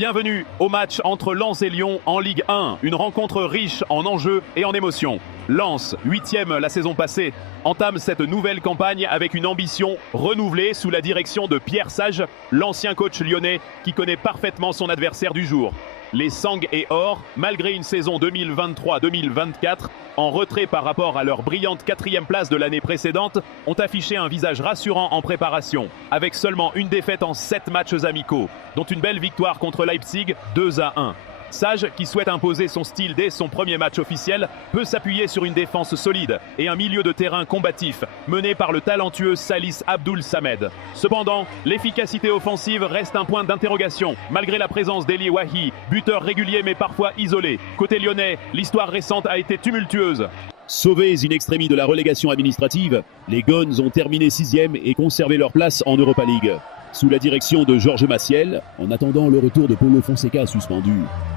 Bienvenue au match entre Lens et Lyon en Ligue 1. Une rencontre riche en enjeux et en émotions. Lens, 8e la saison passée, entame cette nouvelle campagne avec une ambition renouvelée sous la direction de Pierre Sage, l'ancien coach lyonnais qui connaît parfaitement son adversaire du jour. Les Sang et Or, malgré une saison 2023-2024, en retrait par rapport à leur brillante 4e place de l'année précédente, ont affiché un visage rassurant en préparation, avec seulement une défaite en 7 matchs amicaux, dont une belle victoire contre Leipzig 2-1. Sage, qui souhaite imposer son style dès son premier match officiel, peut s'appuyer sur une défense solide et un milieu de terrain combatif, mené par le talentueux Salis Abdoul Samed. Cependant, l'efficacité offensive reste un point d'interrogation, malgré la présence d'Eli Wahi, buteur régulier mais parfois isolé. Côté lyonnais, l'histoire récente a été tumultueuse. Sauvés in extremis de la relégation administrative, les Gones ont terminé 6e et conservé leur place en Europa League. Sous la direction de Georges Maciel, en attendant le retour de Paulo Fonseca suspendu,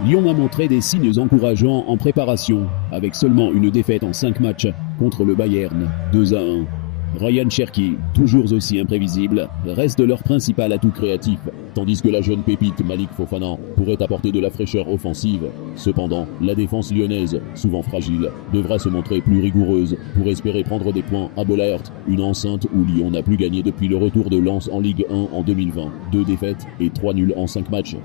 Lyon a montré des signes encourageants en préparation, avec seulement une défaite en 5 matchs contre le Bayern, 2-1. Ryan Cherki, toujours aussi imprévisible, reste leur principal atout créatif, tandis que la jeune pépite Malik Fofana pourrait apporter de la fraîcheur offensive. Cependant, la défense lyonnaise, souvent fragile, devra se montrer plus rigoureuse pour espérer prendre des points à Bollaert, une enceinte où Lyon n'a plus gagné depuis le retour de Lens en Ligue 1 en 2020. 2 défaites et 3 nuls en 5 matchs.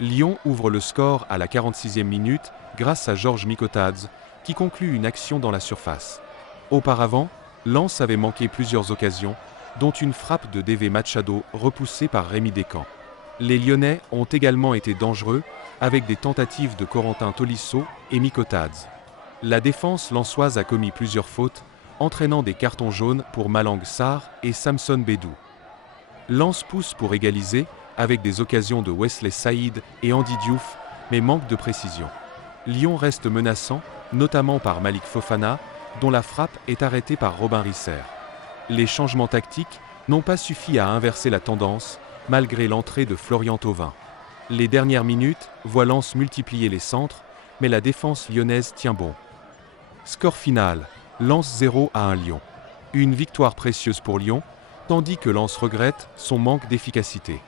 Lyon ouvre le score à la 46e minute grâce à Georges Mikotadze, qui conclut une action dans la surface. Auparavant, Lens avait manqué plusieurs occasions, dont une frappe de DV Machado repoussée par Rémi Descamps. Les Lyonnais ont également été dangereux, avec des tentatives de Corentin Tolisso et Mikotadze. La défense lensoise a commis plusieurs fautes, entraînant des cartons jaunes pour Malang Sarr et Samson Bédou. Lens pousse pour égaliser, avec des occasions de Wesley Saïd et Andy Diouf, mais manque de précision. Lyon reste menaçant, notamment par Malik Fofana, dont la frappe est arrêtée par Robin Risser. Les changements tactiques n'ont pas suffi à inverser la tendance, malgré l'entrée de Florian Thauvin. Les dernières minutes voient Lens multiplier les centres, mais la défense lyonnaise tient bon. Score final, Lens 0-1 Lyon. Une victoire précieuse pour Lyon, tandis que Lens regrette son manque d'efficacité.